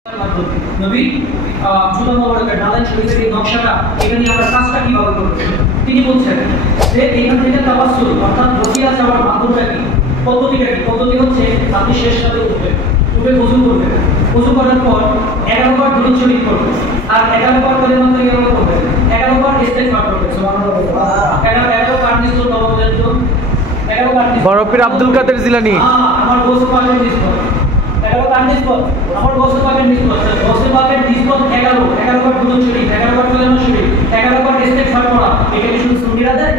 নবী জুতা মোবারকের ঢালাই শরীফের এই নকশাটা এখানে আমরা কাজটা কিভাবে করব তিনি বলছেন যে এখান থেকে তাওয়াসসুল অর্থাৎ ওসিলা যাওয়ার মাধ্যমটা কি পদ্ধতিটা কি পদ্ধতি হচ্ছে আপনি শেষ সাথে উঠবেন উঠে ওযু করবেন ওযু করার পর 11 বার দুরূদ শরীফ করবেন আর 11 বার কালেমা তাইয়্যিবা করবেন 11 বার ইস্তেগফার করবেন সুবহানাল্লাহ 11 বার নিজ নবদের তো 11 বার বরফির আব্দুল কাদের জিলানী আমার গোসল পাকের নিসবত 11 বার নিসবত আমার গোসল পাকের নিসবত গোসল পাকের নিসবত 11 বার দুরূদ শরীফ 11 বার কালেমা শরীফ 11 বার ইস্তেগফার করা এটা কি শুধু সুন্নিরা দেয়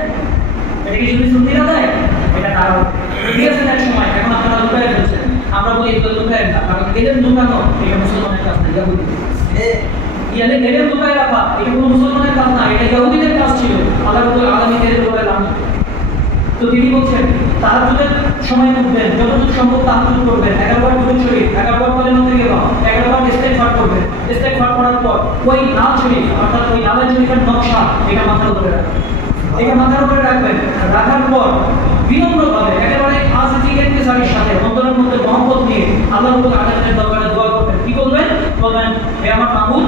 এটা কি শুধু সুন্নিরা দেয় এটা কারণ দিয়েছেন এক সময় এখন আপনারা লুকায়ে ফেলছেন আমরা বলি এগুলো লুকায়ে না কারণ এদের লুকানো এটা মুসলমানের কাজ না ইহুদি ইয়ালে এদের লুকায়ে রাখা এটা কোনো মুসলমানের কাজ না এটা ইহুদিদের কাজ ছিল আল্লাহ রাব্বুল আলামিন এর বলে লাম তো তিনি বলছেন তাহাজ্জুদের সময় উঠবেন যতটুকু সম্ভব তাহাজ্জুদ করবেন 11 বার দুরূদ শরীফ 11 বার কালেমা তাইয়্যিবা 11 বার ইস্তেগফার করবেন ইস্তেগফার করার পর ওই নাল শরীফ অর্থাৎ ওই নাল শরীফের নকশা এটা মাথার উপরে রাখবেন এটা মাথার উপরে রাখবেন রাখার পর বিনম্রভাবে একেবারে আজিজি ইন্তিসারের সাথে অন্তরের মধ্যে মহব্বত নিয়ে আল্লাহ রাব্বুল আলামিনের দরবারে দোয়া করবেন কি করবেন বলবেন হে আমার মাবুদ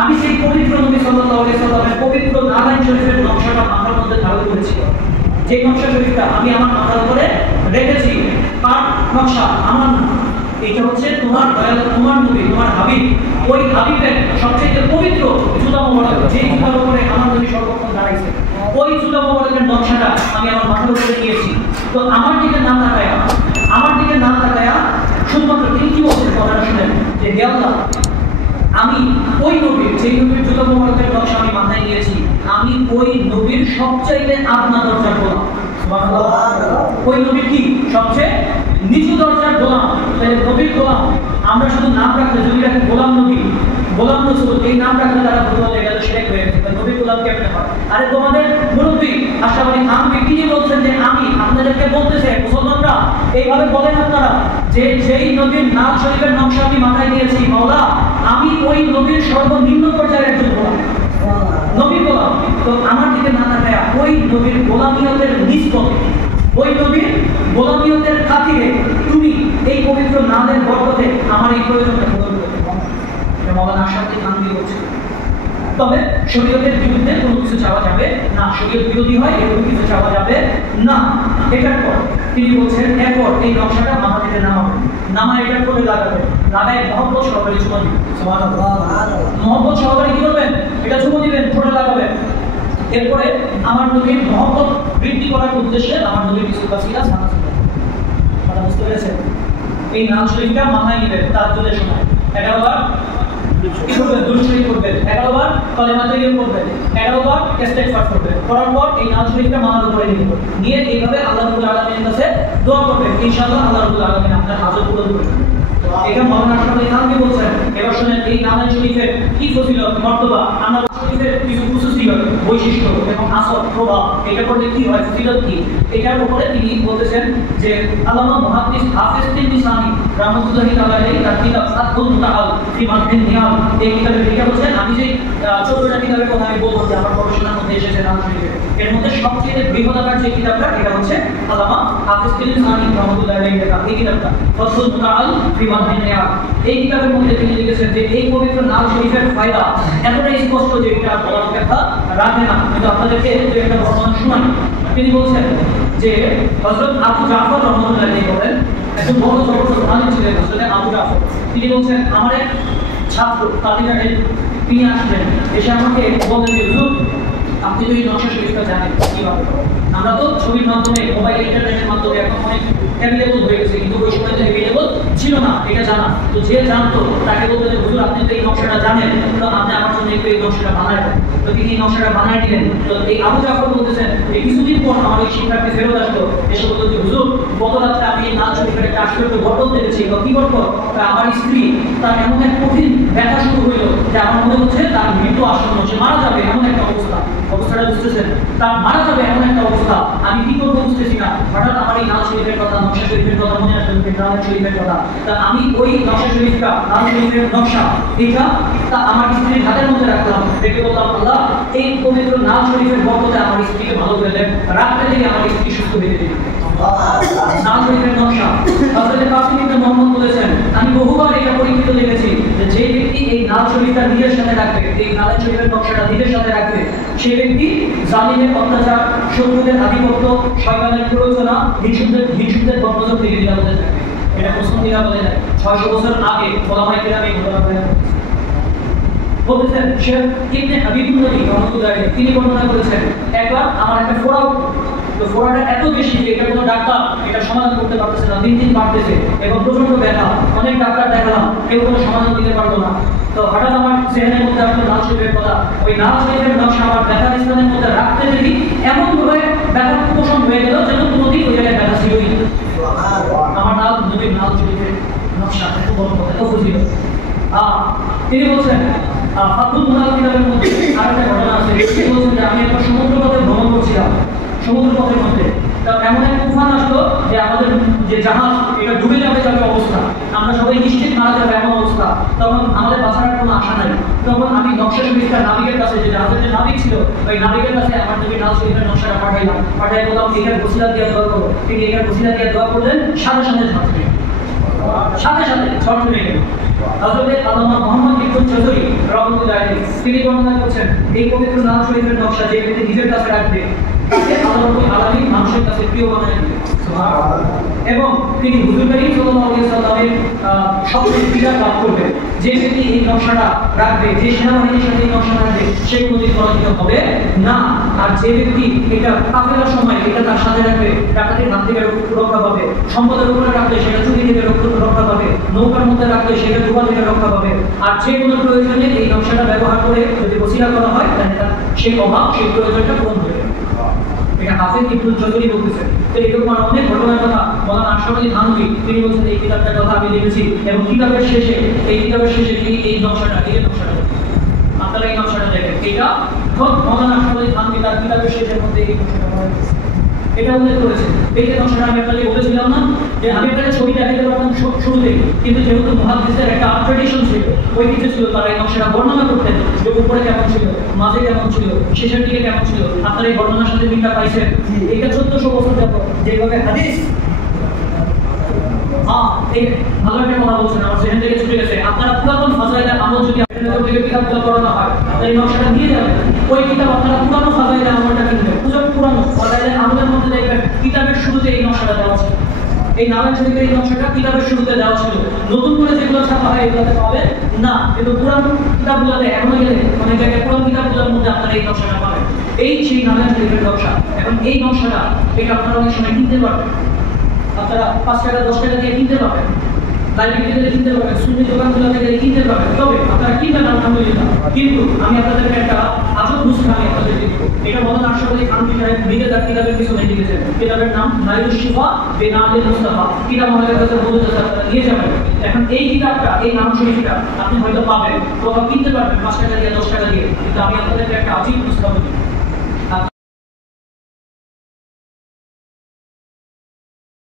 আমি সেই পবিত্র নবী সাল্লাল্লাহু আলাইহি সাল্লামের পবিত্র নাল শরীফের নকশাটা মাথার মধ্যে ধারণ করেছি যে নকশা শরীফটা আমি আমার মাথার উপরে রেখেছি তার নকশা আমার না এটা হচ্ছে তোমার দয়াল তোমার নবী তোমার হাবিব ওই হাবিবের সবচেয়ে পবিত্র জুতা মোবারক যে জুতার উপরে আমার নবী সর্বক্ষণ দাঁড়াইছে ওই জুতা মোবারকের নকশাটা আমি আমার মাথার উপরে নিয়েছি তো আমার দিকে না তাকায়া শুধুমাত্র তিনি কি বলছেন কথাটা শুনেন যে হে আল্লাহ আমি ওই নবীর যে নবীর জুতা মোবারকের নকশা আমি মাথায় নিয়েছি আমি ওই নবীর সবচাইতে আপনার দরজার গোলাম সুবহানাল্লাহ ওই নবী কি সবচেয়ে নিচু দরজার গোলাম তাহলে নবীর গোলাম আমরা শুধু নাম রাখলে যদি রাখি গোলাম নবী গোলাম রাসূল এই নাম রাখলে তারা বলতে এটা তো শিরক হয়ে গেছে নবীর গোলাম কেমনে হয় আরে তোমাদের মুরব্বি আশরাফ আলী খান তিনি বলছেন যে আমি আপনাদেরকে বলতেছি মুসলমানরা এইভাবে বলেন আপনারা যে যেই নবীর নাম শরীফের নকশা আমি মাথায় নিয়েছি মাওলা আমি ওই নবীর সর্বনিম্ন পর্যায়ের একজন গোলাম নবীর গোলাম তো আমার দিকে না তাকায় ওই নবীর গোলামিয়তের নিসবতে ওই নবীর গোলামিয়তের খাতিরে তুমি এই পবিত্র নামের বরকতে আমার এই প্রয়োজনটা পূরণ করতে পারো এটা মাওলানা আশরাফ আলী খান বলছেন তবে শরীয়তের বিরুদ্ধে কোনো কিছু চাওয়া যাবে না শরীয়ত বিরোধী হয় এরকম কিছু চাওয়া যাবে না এটার পর তিনি বলছেন এরপর এই নকশাটা মাথা থেকে নামা এটার করে লাগাবেন লাগায় মহব্বত সহকারে চুমা দিবেন সুবহানাল্লাহ মহব্বত সহকারে কি করবেন এটা চুমা দিবেন ঠোঁটে লাগাবেন এরপরে আমার নবীর মহব্বত বৃদ্ধি করার উদ্দেশ্যে আমার নবীর কিছু ওয়াসিলা জানা ছিল কথা বুঝতে পেরেছেন এই নাম শরীফটা মাথায় নেবেন তাহাজ্জুদের সময় 11 বার কি করবেন দুরূদ শরীফ পড়বেন 11 বার কালেমা তাইয়্যিবা পড়বেন 11 বার ইস্তেগফার করবেন করার পর এই নাম শরীফটা মাথার উপরে নিয়ে এইভাবে আল্লাহ রাব্বুল আলামিনের কাছে দোয়া করবেন ইনশাআল্লাহ আল্লাহ রাব্বুল আলামিন আপনার হাজত পূরণ করবেন এটা মাওলানা আশরাফ আলী খান বলছেন এবার শুনেন এই নাম শরীফের কি ফজিলত মর্তবা আমরা শরীফের কিছু খুশুসিয়ত বৈশিষ্ট্য এবং আসর প্রভাব এটা করলে কি হয় ফজিলত কি এটার উপরে তিনি বলতেছেন যে আল্লামা মুহাদ্দিস হাফেজ তিরমিজি রাহমাতুল্লাহি আলাইহি তার কিতাব ফাতহুল মুতাআল ফি মাদহিন নিয়াম এই কিতাবে লেখা হচ্ছে আমি যে 14টা কিতাবের কথা আমি বলবো যে আমার গবেষণার মধ্যে এসেছে নাম শরীফের এর মধ্যে সবচেয়ে বৃহদাকার যে কিতাবটা এটা হচ্ছে আল্লামা হাফেজ তিরমিজি রাহমাতুল্লাহি আলাইহি লেখা এই কিতাবটা ফাতহুল মুতাআল ফি মাদহিন নিয়াম এই কিতাবের মধ্যে তিনি লিখেছেন যে এই পবিত্র নাম শরীফের ফায়দা এতটাই স্পষ্ট যে এটা বলার কথা রাখে না কিন্তু আপনাদেরকে একটা ঘটনা শোনাই তিনি বলছেন যে হযরত আবু জাফর রাহমাতুল্লাহি আলাইহি বলেন একজন বড় জবরদস্ত আলেম ছিলেন হযরত আবু জাফর তিনি বলছেন আমার এক ছাত্র তালিকা তিনি আসলেন এসে আমাকে বললেন যে হুজুর আপনি তো এই নকশা শরীফটা জানেন কিভাবে আমরা তো ছবির মাধ্যমে মোবাইল ইন্টারনেটের মাধ্যমে এখন অনেক অ্যাভেলেবল হয়ে গেছে কিন্তু ওই সময় তো অ্যাভেলেবল ছিল না এটা জানা তো যে জানতো তাকে বলতে যে হুজুর আপনি তো এই নকশাটা জানেন তো আপনি আমার জন্য একটু এই নকশাটা বানায় দেন তো তিনি এই নকশাটা বানায় দিলেন তো এই আবু জাফর বলতেছেন এই কিছুদিন পর আমার এই শিক্ষার্থী ফেরত আসলো এসে বলতো যে হুজুর গত রাত্রে আমি এই নাচ শরীফের একটা আশ্চর্য ঘটনা দেখেছি বা কি ঘটনা আমার স্ত্রী তার এমন এক কঠিন ব্যথা শুরু হইলো যে আমার মনে হচ্ছে তার মৃত্যু আসন্ন সে মারা যাবে এমন একটা অবস্থাটা কথাটা বুঝতেছেন? তার মারা যাবে এমন একটা অবস্থা, আমি কি করবো বুঝতেছি না। হঠাৎ আমার এই নাল শরীফের কথা, নকশা শরীফের কথা মনে আসবে, নাল শরীফের কথা। তা আমি ওই নকশা শরীফটা, নাল শরীফের নকশা এইটা তা আমার স্ত্রীর হাতের মধ্যে রাখলাম, রেখে বললাম আল্লাহ এই পবিত্র নাল শরীফের বরকতে আমার স্ত্রীকে ভালো করে দেন, রাখতে থেকে আমার স্ত্রী সুস্থ হয়ে যাবে। নাল শরীফের নকশা হযরত কাসিম ইবনে মুহাম্মদ বলেছেন, আমি বহুবার এটা পরীক্ষিত দেখেছি যে ব্যক্তি এই নাল শরীফটা নিজের সাথে রাখবে, এই নাল শরীফের নকশাটা নিজের সাথে রাখবে, সেই ব্যক্তি জালিমের অত্যাচার, শত্রুদের আধিপত্য, শয়তানের প্ররোচনা, হিংসুকদের বদনজর থেকে নিরাপদে থাকবে। এটা প্রশ্ন নিরাপদে যায় 600 বছর আগে ওলামায়ে কেরাম এই ঘটনা বলতেছেন। শেখ ইবনে হাবিবুল্লাহ রহমাতুল্লাহ আলাইহি তিনি বর্ণনা করেছেন, একবার আমার একটা ফোড়া, তো ফোড়াটা এত বেশি যে এটা কোনো ডাক্তার এটা সমাধান করতে পারতেছে না, দিন দিন বাড়তেছে এবং প্রচন্ড ব্যথা, অনেক ডাক্তার দেখালাম কেউ কোনো সমাধান দিতে পারলো না। তো হঠাৎ আমার জেহেনের মধ্যে আসলো নাল শরীফের কথা, ওই নাল শরীফের নকশা আমার ব্যথার স্থানের মধ্যে রাখতে দেখি এমন ভাবে ব্যথা উপশম হয়ে গেল যেন কোনোদিন ওই জায়গায় ব্যথা ছিলই না। আমার নাল নবীর নাল শরীফের নকশা এত বড় কথা, এত ফজিলত। তিনি বলছেন ফাতুল মুনাল কিতাবের মধ্যে আরেকটা ঘটনা আছে। তিনি বলছেন যে আমি একটা সমুদ্র পথে ভ্রমণ করছিলাম, সমুদ্র পথের মধ্যে তা এমন এক তুফান আসলো যে আমাদের যে জাহাজ এটা ডুবে যাবে অবস্থা, আমরা সবাই নিশ্চিত মারা যাবে এমন অবস্থা। তখন আমাদের বাঁচার কোনো আশা নাই। তখন আমি নকশা শরীফটা নাবিকের কাছে, যে জাহাজের যে নাবিক ছিল ওই নাবিকের কাছে আমার নবী নাল শরীফের নকশাটা পাঠাইলাম, পাঠাই বললাম এটার বসিলা দিয়ে দোয়া করো। তিনি এটার বসিলা দিয়ে দোয়া করলেন, সাথে সাথে সাথে সাথে শর্ট হয়ে গেল। হযরত আল্লামা মুহাম্মদ ইবনে চৌধুরী রাহমাতুল্লাহ আলাইহি তিনি বর্ণনা করছেন, এই পবিত্র নাল শরীফের নকশা যে ব্যক্তি নিজের কাছে রাখবে তাকে আল্লাহ রাব্বুল আলামিন মানুষের কাছে প্রিয় বানায় দিবেন। সুবহানাল্লাহ। এবং তিনি হুজুর করিম সাল্লাল্লাহু আলাইহি ওয়াসাল্লামের সবচেয়ে প্রিয় লাভ করবে। যে ব্যক্তি এই নকশাটা রাখবে, যে সেনাবাহিনীর সাথে এই নকশা রাখবে সে কোনোদিন পরাজিত হবে না। আর যে ব্যক্তি এটা কাফেলার সময় এটা তার সাথে রাখবে, ডাকাতের হাত থেকে রক্ষা পাবে, সম্পদের উপরে রাখলে সেটা চুরি থেকে রক্ষা পাবে, নৌকার মধ্যে রাখলে সেটা ডুবা থেকে রক্ষা পাবে। আর যে কোনো প্রয়োজনে এই নকশাটা ব্যবহার করে যদি ওসিলা করা হয় তাহলে সেই অভাব, সেই প্রয়োজনটা পূরণ হয়ে যাবে। এটা হাফেজ ইবনে চৌধুরী বলতেছেন। তো এরকম অনেক ঘটনার কথা মাওলানা আশরাফ আলী থানভী তিনি বলছেন এই কিতাবটার কথা আমি লিখেছি এবং কিতাবের শেষে তিনি এই নকশাটা আপনারা এই নকশাটা দেখেন, এটা খুব মাওলানা আশরাফ আলী থানভী তার কিতাবের শেষের মধ্যে এই নকশাটা এটা উল্লেখ করেছে। এই যে নকশাটা আমি আপনাকে বলেছিলাম না যে আমি একটা ছবি দেখাতে পারতাম শুরুতেই, কিন্তু যেহেতু মুহাদ্দিসের একটা ট্র্যাডিশন ছিল, ঐতিহ্য ছিল, তারা এই নকশাটা বর্ণনা করতেন যে উপরে কেমন ছিল, মাঝে কেমন ছিল, শেষের দিকে কেমন ছিল। আপনারা এই বর্ণনার সাথে মিলটা পাইছেন। এটা 1400 বছর যাবত যেভাবে হাদিস এই ভালো একটা কথা বলছেন, আমার সেখান থেকে ছুটে গেছে। আপনারা পুরাতন ফাজাইলের আমল যদি আপনাদের থেকে কিতাবগুলো পড়ানো হয় তাহলে এই নকশাটা নিয়ে যাবেন, ওই কিতাব আপনারা পুরানো ফাজাইলের আমলটা কিনবেন, পুরানো ফাজাইলের আমলের মধ্যে দেখবেন কিতাবের শুরুতে এই নকশাটা দেওয়া ছিল। এই নারায়ণ শরীফের এই নকশাটা কিতাবের শুরুতে দেওয়া ছিল। নতুন করে যেগুলো ছাপা হয় এগুলোতে পাবেন না, কিন্তু পুরান কিতাবগুলোতে এখনো গেলে অনেক জায়গায় পুরান কিতাবগুলোর মধ্যে আপনারা এই নকশাটা পাবেন। এই সেই নারায়ণ শরীফের নকশা। এখন এই নকশাটা এটা আপনারা অনেক সময় কিনতে পারবেন, আপনারা 5 টাকা 10 টাকা দিয়ে কিনতে পারবেন, লাইব্রেরিতে কিনতে পারবেন, সুন্নি দোকানগুলো থেকে কিনতে পারবেন। তবে আপনারা কিনবেন আলহামদুলিল্লাহ, কিন্তু আমি আপনাদেরকে একটা আজব নুসখা আমি আপনাদের দিব। এটা মাওলানা আশরাফ আলী থানভী সাহেব নিজে তার কিতাবের পিছনে লিখেছেন। কিতাবের নাম নাইলুশ শিফা বিনালিল মুস্তাফা। কিতাব আমাদের কাছে মজুদ আছে, আপনারা নিয়ে যাবেন। এখন এই কিতাবটা, এই নাম শরীফটা আপনি হয়তো পাবেন, কোথাও কিনতে পারবেন 5 টাকা দিয়ে 10 টাকা দিয়ে, কিন্তু আমি আপনাদেরকে একটা আজীব নুসখা বলি।